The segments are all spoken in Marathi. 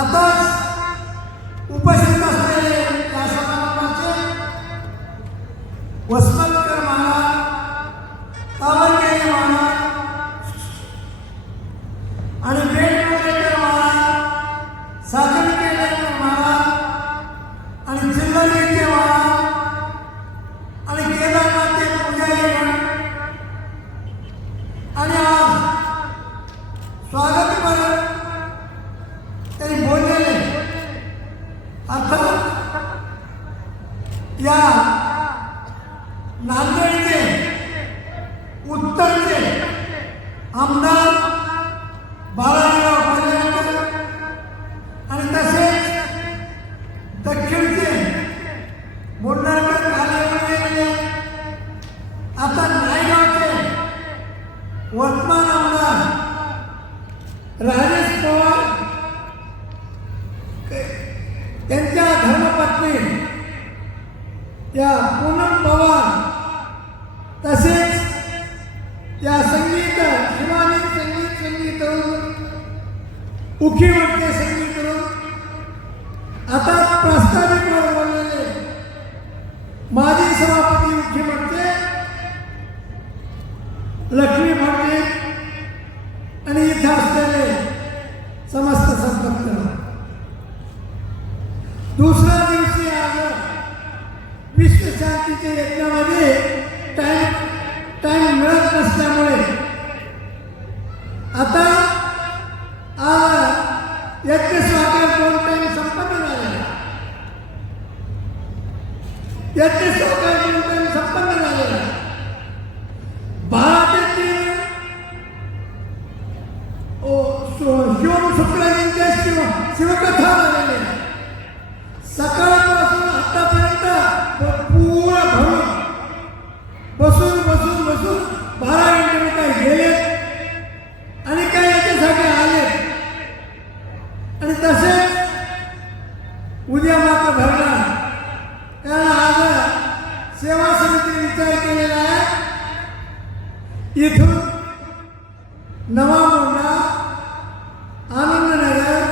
आता उपस्थित असलेले या समारंभाचे वसमतकर महाराज, तावरकेरी महाराज आणि बेटमोडेकर महाराज, साखरकेलेकर महाराज आणि जिल्हालेचे महाराज आणि केदारनाथचे पुजारीगण आणि आज स्वागतपर त्यांनी बोललेले अर्थात या नांदेडचे उत्तरचे आमदार बाळाराव पालवेकर आणि तसेच दक्षिणचे बोंडारकर कालेवाडे, आता नायगावचे वर्तमान आमदार राजेश पवार, त्यांच्या धर्मपत्नी या पूनम पवार, तसेच या संगीत शिवानी संगीत उखीवरचे संगीत आता प्रास्ताविकवर बोललेले माजी सभापती उखीवरचे लक्ष्मी भाटे आणि इथं असलेले समस्त संपत्त दुसऱ्या दिवशी आज विश्व शांतीच्या यज्ञामध्ये टाइम मिळत नसल्यामुळे आता यज्ञ स्वागत 2 टाइम संपन्न झालेला, यज्ञ स्वागत 2 टाइम संपन्न झालेला. 12 ते 3 शिवम शुक्लाजींच्या शिवकथा झालेल्या. सकाळपासून आतापर्यंत पूर्ण भरून बसून 12 मिनिटं काही गेले आणि काही याच्यासाठी आले आणि तसेच उद्या मात्र भरणार. कारण आज सेवा समितीने विचार केलेला आहे इथून नवा मोंढा, आनंदनगर,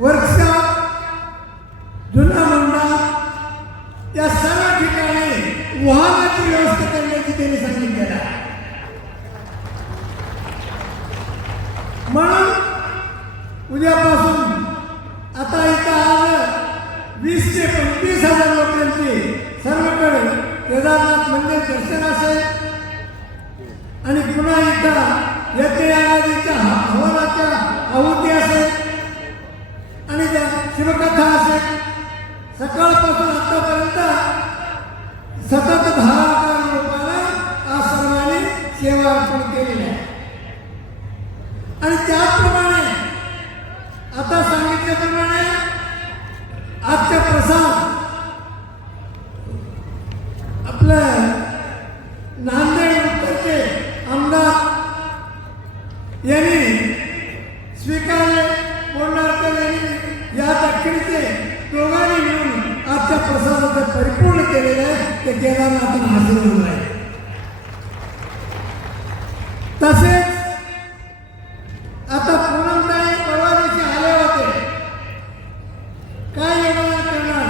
वर्कशॉप, जुना मोंढा या सर्व ठिकाणी वाहनाची व्यवस्था करण्याची त्यांनी सांगितलेलं आहे. म्हणून उद्यापासून आता इथं आज 20 ते 25,000 लोकांची सर्वकडे केदारनाथ मंदिर दर्शन असेल आणि पुन्हा इथं यज्ञयागादीच्या हवनाच्या आहुती असेल आणि त्या शिवकथा असेल. सकाळपासून आतापर्यंत सतत 10,000 रुपयाला आज सर्वांनी सेवा अर्पण केलेली आहे. आणि त्याचप्रमाणे आता सांगितल्याप्रमाणे आजच्या प्रसाद आपलं नांदेड उत्तरचे आमदार यांनी स्वीकारले. बोंडारकर यांनी या दक्षिणेचे दोघांनी मिळून आजच्या प्रसादाचं परिपूर्ण केलेलं आहे. ते केदारनाथाला हाजीर होऊन आहे. तसेच आता पूनमताई परवा दिवशी आले होते. काय योगदान करणार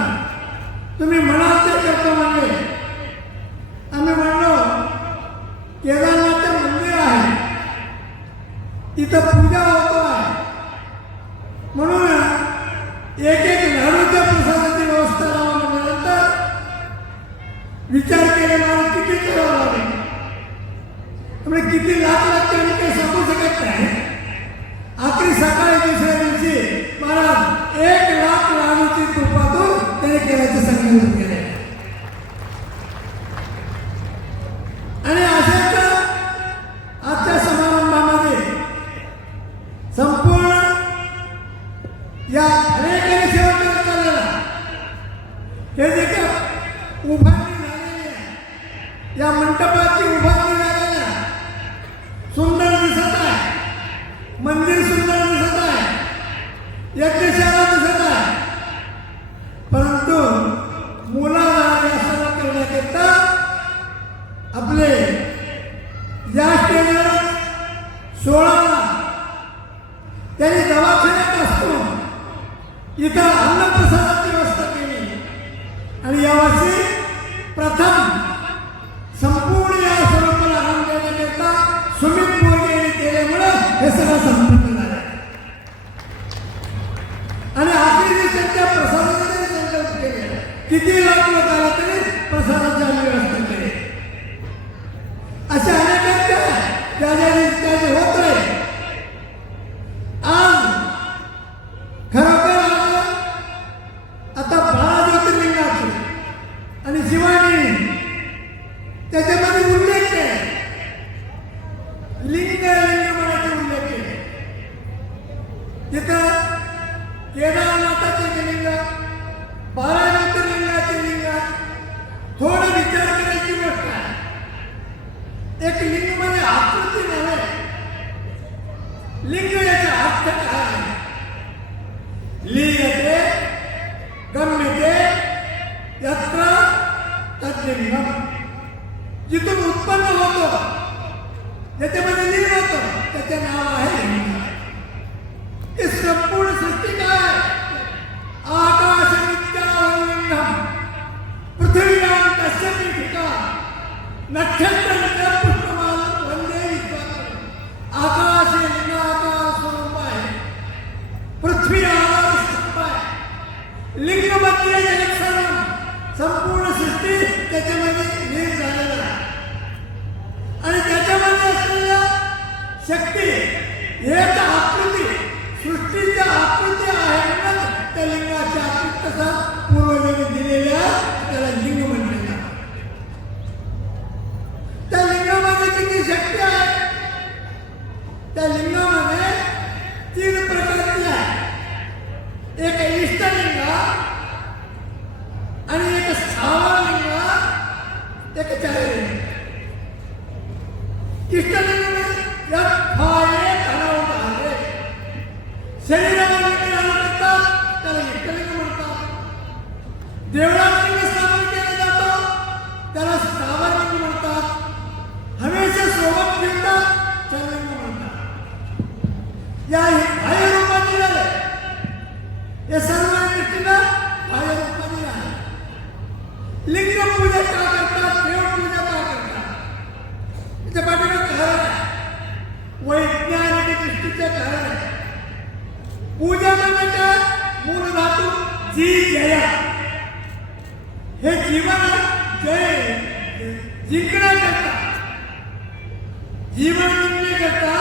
तुम्ही म्हणाल ते करतो म्हणले. आम्ही म्हणलो केदारनाथचं मंदिर आहे, तिथं पूजा होतो आहे, म्हणून एक लाडूच्या प्रसादाची व्यवस्था लावा म्हटल्यानंतर विचार केलेला किती करावं लागेल. म्हणजे किती लाख लागते आणि काही सांगू शकत नाही. आखरी सकाळी दुसऱ्या दिवशी महाराज 1 लाख लाडूची तुपातून त्याने केल्याचं संकल्प केले. आणि अशाच आजच्या समारंभामध्ये संपूर्ण या अनेकांनी सेवा करत चाललेला हे जे का उभारणी झालेली आहे, या मंडपाची उभारणी झालेली आहे, सुंदर दिसत आहे, मंदिर सुंदर दिसत आहे, यज्ञशाळा दिसत आहे. परंतु मुलाला या सर्व करण्याकरता आपले या स्टेजवर 16 त्यांनी दवाखान्यात असतो इथं अन्नप्रसादाची व्यवस्था केली आणि यावर्षी प्रथम संपूर्ण या स्वरूपाला आराम देण्याकरता सुमित मोरे यांनी केल्यामुळं हे सगळं संपन्न झालं आणि आखरी दिवसाच्या प्रसादाचे संकल्प केले किती लाख लोक आला तरी प्रसादाची आम्ही व्यवस्था केली अशा अनेकांच्या ज्या जे होत आहे आज खरोखर आता 12 ज्योतिर्लिंगाचे आणि शिवानी त्याच्यामध्ये उल्लेख आहे लिंग मनाचे उल्लेख आहे तिथं केदारनाथाचे लिंग 12 ज्योतिर्लिंगाचे लिंग थोडं विचार करायची गोष्ट आहे एक लिंग मध्ये आकृती नव्हे लिंग याचा अर्थ काय आहे लीयते गम्यते यत्र तद्लिंगम जिथून उत्पन्न होतो ज्याच्यामध्ये लिंग होतं त्याचे नाव आहे लिंग हे संपूर्ण सृष्टी काय आकाश विद्यालिंगम पृथ्वीयां तस्य पीठिका नक्षत्र पुष्पमाल वंदे विश्वात्मने आकाश हे लिंगाकार स्वरूप आहे पृथ्वी आधार स्तंभ आहे लिंगमध्ये जलक्षरण संपूर्ण सृष्टी त्याच्यामध्ये लीन झालेला आहे आणि त्याच्यामध्ये असलेल्या शक्ती एक आकृती सृष्टीच्या आकृती आहे म्हणून त्या लिंगाच्या आकृती कसा पूर्वजांनी दिलेल्या त्याला लिंग म्हणलेला त्या लिंगामध्ये किती शक्ती आहे त्या लिंगामध्ये 3 प्रकारची आहे एक इष्टलिंग आणि एक स्थावर लिंग एक चारलिंग इष्टलिंग म्हणजे फाये तणाव आहे शरीरावर लिंग म्हणतात त्याला इष्टलिंग म्हणतात देवळात लिंग स्थापन केलं जातं त्याला स्थावर लिंग म्हणतात हमेशा सोबत फिरतात त्याला लिंग म्हणतात या बाह्य रूपात दिलेलं हे सर्व दृष्टीनं बाह्य रूपात आहे लिंग पूजा का करतात देव पूजा का करतात त्याच्या पाठीमागे कारण आहे वैज्ञानिक दृष्टीचे कारण आहे पूजा म्हणजे काय मूळ धातू जी जया हे जीवन जय जिंकण्याकरता जीवन जिंकण्याकरता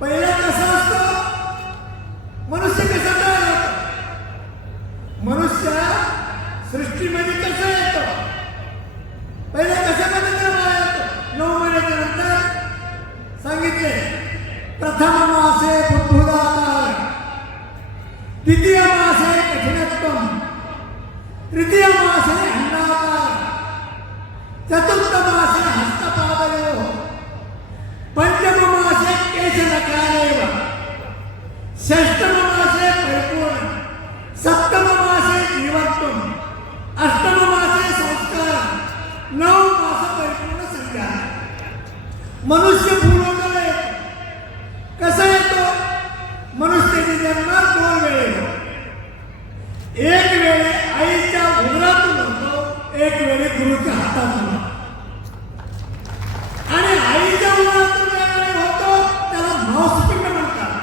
पहिला कसा असतो मनुष्य कसा तयार होतो मनुष्य सृष्टीमध्ये कसं येतो पहिला कशामध्ये निर्माण येतो 9 महिन्याच्या नंतर सांगितले प्रथम मासे बुद्धुदाकार द्वितीय मासे कठिनत्वम तृतीय मासे अंडाकार चतुर्थ मासे हस्तपादयो पंचम मासे केशनकारेव षष्ठम मासे परिपूर्ण सप्तम मासे जीवत्वम अष्टम मासे संस्कार 9 मास परिपूर्ण संज्ञा मनुष्य पूर्वकाळ येतो कसा येतो मनुष्याची जन्मात 2 वेळे एक वेळे आईच्या उदरातून होतो एक वेळे गुरुच्या हातातून आणि आईच्या उदरातून ज्यावेळी होतो त्याला मांसपिंड म्हणतात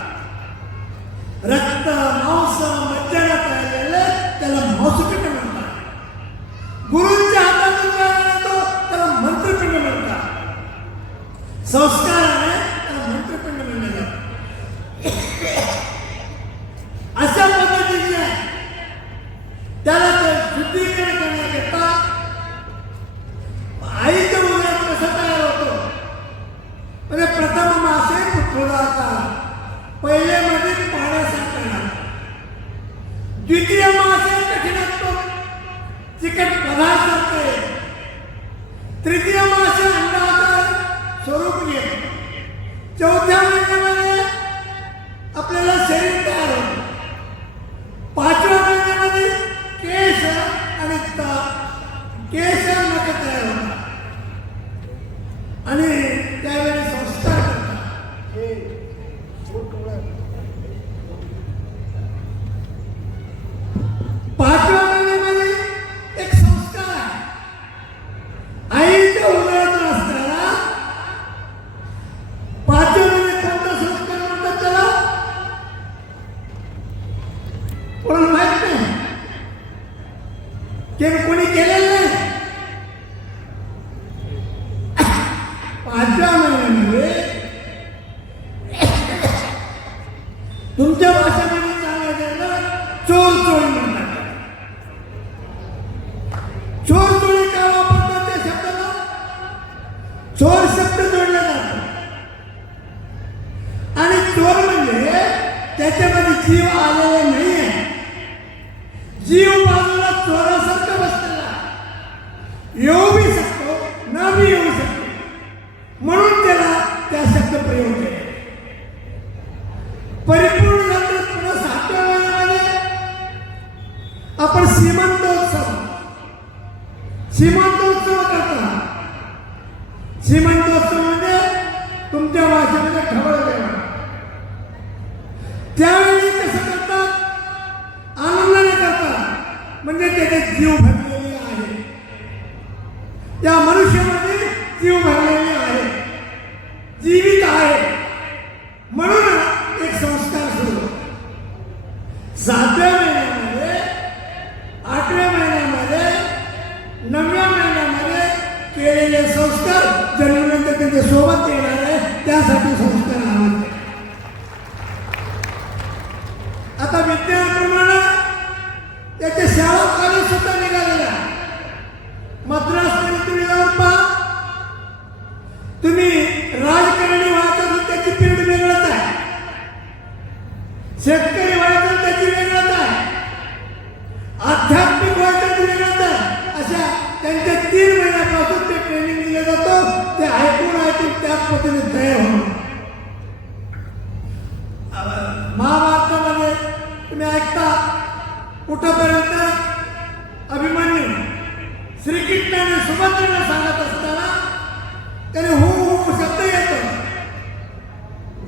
रक्त मांस मज्जाला तयारलेले त्याला मांसपिंड म्हणतात गुरुच्या हातातून ज्यावेळी येतो त्याला मंत्रपिंड म्हणतात संस्काराने त्याला मंत्रपिंड म्हणले जातात अशा पद्धतीने त्याला ते शुद्धीकरण करण्याकरता आईच्या उदरात कसा तयार होतो म्हणजे प्रथम मासे पुत्रदाकार पहिले मध्ये पाण्यासारखा द्वितीय मासे कठीणत्व चिकट पदार्थ असते तृतीय मासे अंडाकार स्वरूप घेतो चौथ्या महिन्यामध्ये आपल्याला शरीर तयार होतं 5व्या महिन्यामध्ये केस आणि केस नख तयार होतात आणि त्यावेळी संस्कार करतात कोणी केलेलं नाही. 5व्या महिन्यामध्ये तुमच्या भाषेमध्ये सांगायचं चोर चोरी म्हणतात. चोर चोरी का वापरतात त्या शब्दाला? चोर शब्द जोडला जातो आणि चोर म्हणजे त्याच्यामध्ये जीव आलेला नाहीये. जीव बाजूला चोरासारखं बसलेला, येऊ बी शकतो न बी येऊ शकतो, म्हणून त्याला त्या शब्द प्रयोग केले. परिपूर्ण झाले पुन्हा 7व्या महिन्यामध्ये आपण सीमंतोत्सव करतो. सीमंतोत्सव म्हणजे तुमच्या भाषेमध्ये ठवळ देवा. त्यावेळी कसं करतात? आनंदाने करतात, म्हणजे त्याचे जीव भरलेले आहे. त्या मनुष्यामध्ये जीव भरलेले आहे, जीवित आहे, म्हणून एक संस्कार सुरू. 7व्या महिन्यामध्ये, 8व्या महिन्यामध्ये, 9व्या महिन्यामध्ये केलेले संस्कार जन्मनंतर त्याच्या सोबत येणार आहे, त्यासाठी संस्कार आवडते. आता विज्ञानाप्रमाणे त्याच्या शाळा कॉलेज सुद्धा निघालेल्या. मद्रासमध्ये तुम्ही जाऊन पहा, तुम्ही राजकारणी व्हायचं तर त्याची पिरियड वेगळंच आहे, शेतकरी व्हायचं तर त्याची वेगळंच आहे, आध्यात्मिक व्हायचं तर वेगळंच आहे. अशा त्यांच्या 3 महिन्यापासून ते ट्रेनिंग दिलं जातं. ते ऐकून त्याच पद्धतीने तयार होणं. महाभारतामध्ये तुम्ही ऐकता कुठंपर्यंत अभिमन्यू श्रीकृष्णाने सुभद्रेला सांगत असताना त्याने हो शब्द येतो.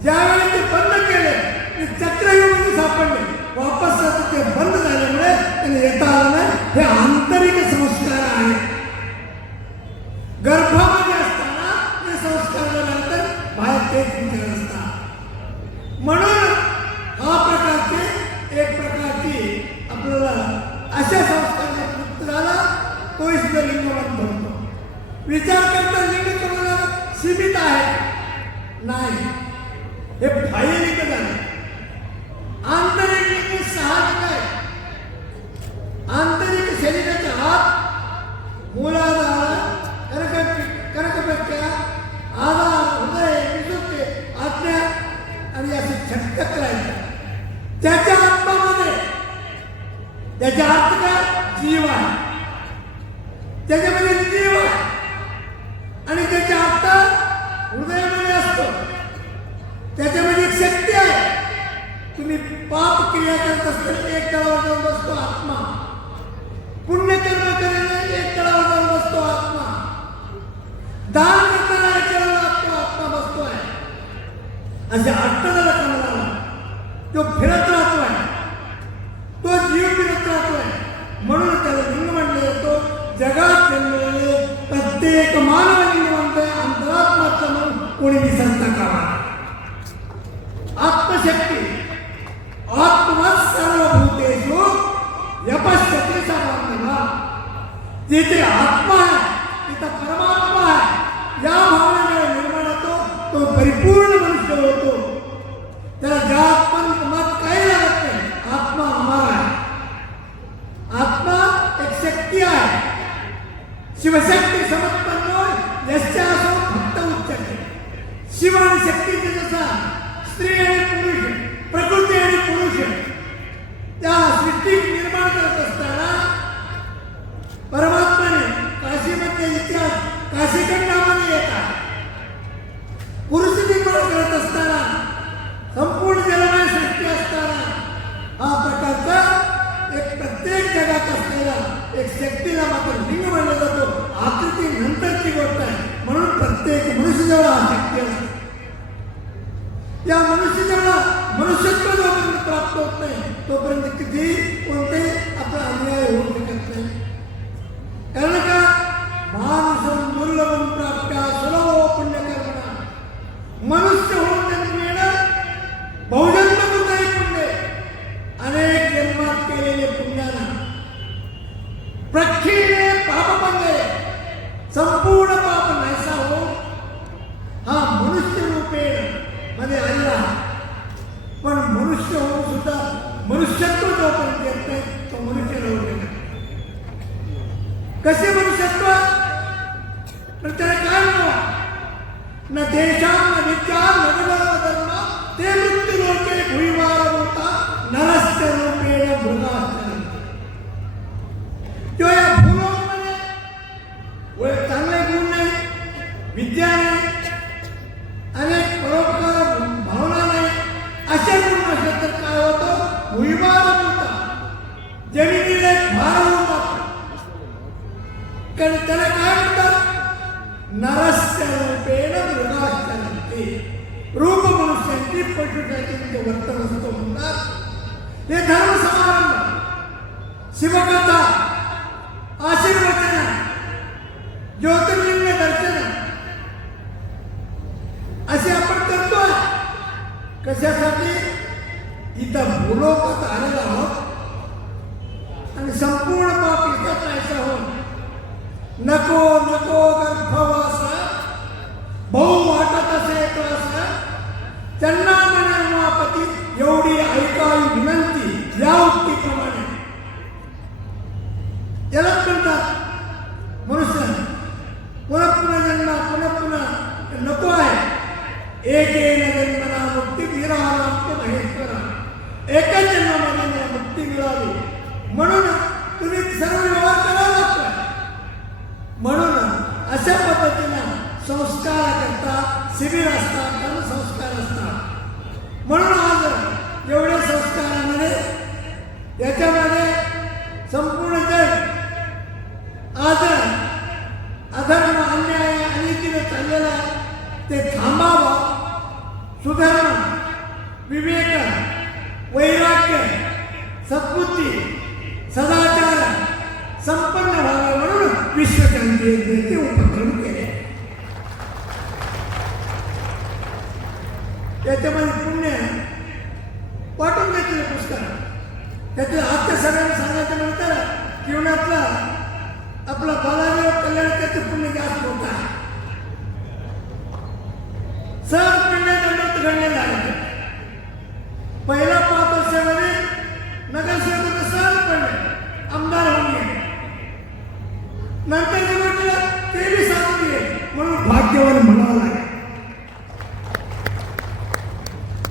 ज्यावेळी ते बंद केले ते चक्रव्यूहामध्ये सापडले, वापस ते बंद झाल्यामुळे त्याने येता आलं नाही. हे आंतरिक संस्कार आहे. गर्भामध्ये असताना ते संस्कार झाल्यानंतर बाहेर तेच विचार असतात. म्हणून हा एक प्रकारची आपल्याला अशा संस्काराचा पुत्र झाला तोच लिंगवान बनतो. विचार करता लिंग कोणाला सीमित आहे नाही, हे बाह्यलिंग झाले. आंतरिक लिंग साहजिक आहे. आंतरिक शरीराचा हात, मूलाधार, कर्कपेट्या, आधार, हृदय, विसुप्ते, आज्ञा आणि असे छटक राहिले. त्याच्या आत्मामध्ये त्याच्या आत्म्यात जीव आहे, त्याच्यामध्ये जीव आहे आणि त्याच्या आत्मा हृदयामध्ये असतो. त्याच्यामध्ये एक शक्ती आहे. तुम्ही पाप क्रिया करत असताना एक तळावर जाऊन बसतो आत्मा, पुण्यकर्म करायला एक तळावर जाऊन बसतो आत्मा, दान करताना एक तळावर आत्मा बसतो आहे. असे 8 जणांना कमला तो फिरत राहतोय, तो जीव फिरत राहतोय. म्हणून त्याला लिंग म्हणले जातो. जगात जन्मलेले प्रत्येक मानव लिंगवंत अंतरात्माचं म्हणून कोणी विसरता कामा. आत्मशक्ती आत्मवत् सर्वभूतेषु यपश्यते सर्वात्मना. जिथे आत्मा आहे तिथं परमात्मा आहे. या भावनेने निर्माण होतो तो परिपूर्ण मनुष्य होतो. त्याला जात मत काही लागत नाही. आत्मा अमर आहे. आत्मा एक शक्ती आहे. शिवशक्ती समत्पन्नो यस्यासो भक्त उच्यते. शिव आणि शक्तीचे जसा स्त्री आणि पुरुष, प्रकृती आणि पुरुष त्या सृष्टी निर्माण करत असताना परमात्माने काशीमध्ये इतिहास काशीखंडामध्ये येतात. पुरुष निर्माण करत असताना संपूर्ण जलमय सृष्टी असताना हा प्रकारचा एक प्रत्येक जगात असलेला एक शक्तीला मात्र लिंग म्हणलं जातो. आकृती नंतरची गोष्ट आहे. म्हणून प्रत्येक मनुष्यजवळ हा शक्ती असते. या मनुष्यजवळ मनुष्यत्व जोपर्यंत प्राप्त होत नाही तोपर्यंत किती कोणते आपला अन्याय होऊ शकत नाही. कारण का मानुषम दुर्लभम प्राप्त्या सुलभो पुण्यकर्मणा. मनुष्य होऊन जन्म येणं बहुजन्म कृताई पुण्य, अनेक जन्मात केलेले पुण्याला प्रख्यात मनुष्यत्व जोपर्यंत येत नाही तो मनुष्य राहू नाही. कसे मनुष्यत्व तर त्याला काय म्हणावं? न देशा न विचार न धर्म ते मृत्यू लोके भुईवार होता नरस्य रूपेण मृगाश्चरन्ति. किंवा या भूलोकामध्ये चांगले गुण नाही, विद्या नाही, अनेक परोपकार भावना नाही, असे गुण असले तर काय होतं? भुईवार होता, जमिनीला एक भार होऊन जातो. कारण त्याला काय म्हणतात? नरस्य रूपेण मृगाश्चरन्ति. रूप मनुष्यांची पशुजातीचे वर्तन असतो म्हणतात. हे धर्म समारंभ, शिवकथा, आशीर्वचन, ज्योतिर्लिंग दर्शन असे आपण करतोय. कशासाठी? इथं भूलोकात आलेला आहोत आणि संपूर्ण पाप इथं जायचं होऊन नको नको गर्भवास भाऊ वाटत असे त्यांना म्हणे उमापती एवढी ऐकावी विनंती या उक्तीप्रमाणे. याला म्हणतात मनुष्य पुन्हा पुन्हा जन्म पुन्हा पुन्हा नको आहे. एकेन जन्मना मुक्ती विराम महेश्वरा. एका जन्मामध्ये मला मुक्ती मिळावी म्हणून तुम्ही सर्व व्यवहार करावा लागतो. म्हणून अशा पद्धतीनं संस्कार करता शिबिर असतात, संस्कार असतात. म्हणून आज एवढ्या संस्कारामध्ये याच्यामध्ये संपूर्ण जग आज अधर्म अन्याय अनितीने चाललेला आहे. ते थांबावं. सुधर्म, विवेक, वैराग्य, सद्बुद्धी, सदाचार संपन्न व्हावे म्हणून विश्वशांती यज्ञाचे उपक्रम केले. त्याच्यामध्ये पुण्य वाटून घेतले पुस्तक. त्यातलं आजच्या सगळ्यांना सांगायचं म्हणतात जीवनातला आपला बालाजी कल्याण त्याचं पुण्य जास्त होत आहे. सहज पुण्यात घडलेलं आहे. पहिला 5 वर्षामध्ये नगरसेवक सहज पडले, आमदार होऊन गेले. नंतर म्हटलं ते बी साधून गेले म्हणून भाग्यवान म्हणावं लागेल.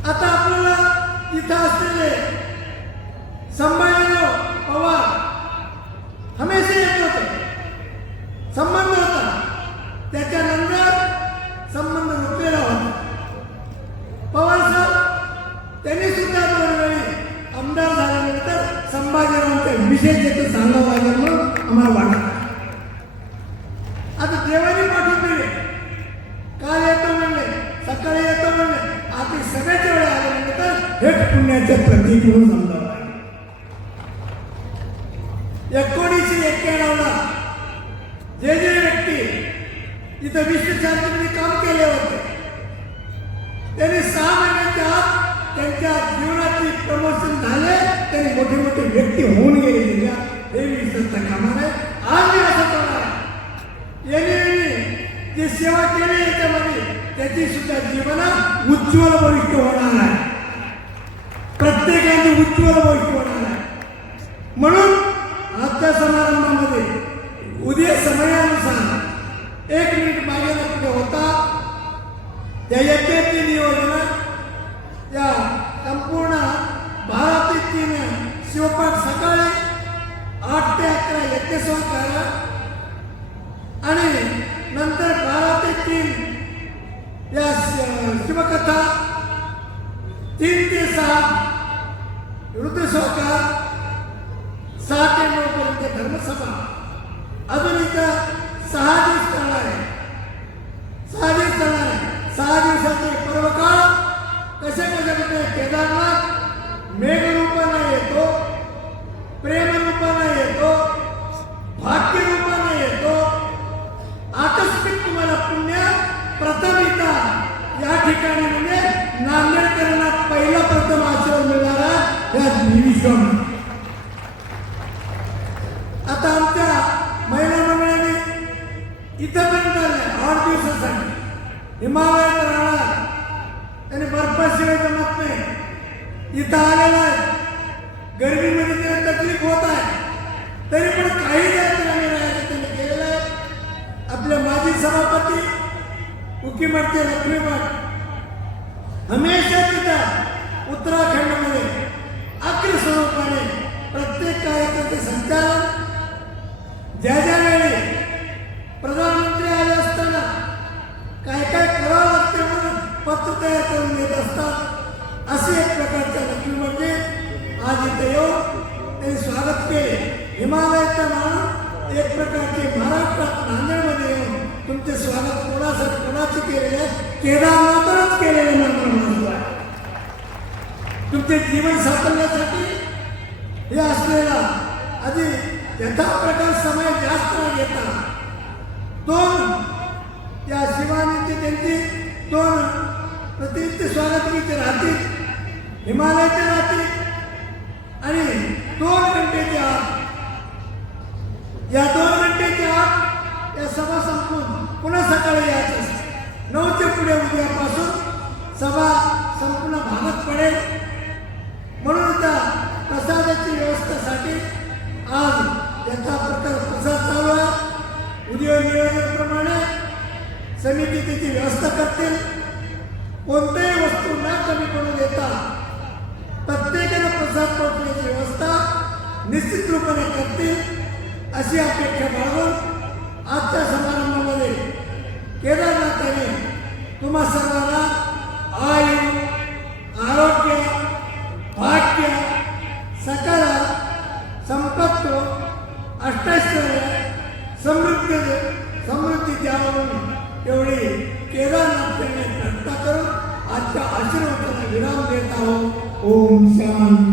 आता आपल्याला इथं असलेले संभाजीराव पवार हमेशा येत होते, संबंध होता. त्याच्यानंतर संबंध नुकलेला होता. पवार साहेब त्यांनी सुद्धा 2 वेळी आमदार झाल्यानंतर संभाजीरावांच्या विशेष येतं सांगावं लागेल म्हणून आम्हाला वाटत. आता देवाने पाठवून दिले, काल येतो म्हणले, सकाळी येतो म्हणले, आता सगळ्याच्या वेळा आल्यानंतर हेच पुण्याचं प्रतीक म्हणून समजावं लागेल. 1991 जे जे व्यक्ती इथं विश्वशांतीमध्ये काम केले होते त्यांनी 6 महिन्याच्या आत त्यांच्या जीवनाची प्रमोशन झाले. त्यांनी मोठे मोठे व्यक्ती होऊन गेले. हे विसरता कामा नये. आज मी असं करणार यांनी जी सेवा केली याच्यामध्ये त्याची सुद्धा जीवन उज्ज्वल भविष्य होणार आहे. प्रत्येकाने उज्ज्वल भविष्य होणार आहे. म्हणून आजच्या समारंभामध्ये उद्या समयानुसार 1 मिनिट मागे पुढे होता त्या यज्ञाची नियोजन या संपूर्ण भारतातील शिवपाठ सकाळी 8 ते 11 यज्ञ संस्कार आणि नंतर 12 ते 3 या शिवकथा, 3 ते 6 वृद्धसंस्कार, 6 ते 9 पर्यंत धर्मसभा. अजून इथं 6 दिवस चालणार आहे. 6 दिवस चालणार आहे. 6 दिवसाचे पर्वकाळ कशा कशामध्ये केदारनाथ मेघरूपाने येतो, प्रेमरूपाने येतो, भाग्यरूपाने येतो. आकस्मिक तुम्हाला पुण्य प्रथम इथं या ठिकाणी म्हणजे नांदेडकरांना पहिला प्रथम आशीर्वाद मिळाला या विश्वम. आता आमच्या महिला मंडळाने इथं पण झालं 8 दिवसासाठी हिमालयात राहणार आणि बर्फाशिवाय जमत नाही. इथं आलेला आहे गर्मीमध्ये त्याला तकलीफ होत आहे, तरी पण काही नाही राहायचं त्यांनी केलेलं आहे. आपले माजी सभापती मुख्यमंत्री लक्ष्मीमठ हमेशा तिथं उत्तराखंडमध्ये अग्र स्वरूपाने प्रत्येक कार्यक्रमाचे संचालन, ज्या ज्या वेळी प्रधानमंत्री आले असताना काय काय करावं लागते म्हणून पत्र तयार करून देत असतात. असे एक प्रकारच्या लक्ष्मीमध्ये आज इथे येऊन त्यांनी स्वागत केले. हिमालयाचा माणूस एक प्रकारचे महाराष्ट्रात नांदेडमध्ये येऊन तुमचे स्वागत कोणासाठी कोणाचे केलेले केदारनाथच केलेले म्हणून तुमचे जीवन साफल्यासाठी हे असलेला आधी यथा प्रकार समय जास्त न घेता दोन या शिवानीचे त्यांची दोन प्रतिनिधी स्वागत राहतील, हिमालयाचे राहतील आणि 2 घंटेच्या आत, या 2 घंटेच्या आत या सभा संपून पुन्हा सकाळी यायचं. 9च्या पुढे उद्यापासून सभा संपूर्ण भागात पडेल. म्हणून त्या प्रसादाची व्यवस्थेसाठी आज याचा प्रकार प्रसाद चालू आहे. उद्या नियोजनाप्रमाणे समिती त्याची व्यवस्था करतील. कोणत्याही वस्तू न कमी पडू देता प्रत्येकाने प्रसाद पोहोचण्याची व्यवस्था निश्चित रूपाने करतील अशी अपेक्षा बाळगून आजच्या समारंभामध्ये केदारनाथाने तुम्हा सर्वांना आयु, आरोग्य, भाग्य, सकल संपत्त, अष्टैश्वर्य, समृद्धी द्यावं एवढी केदारनाथाने प्रार्थना करून आजच्या आशीर्वादाला विराम देत आहोत. ओम शांती.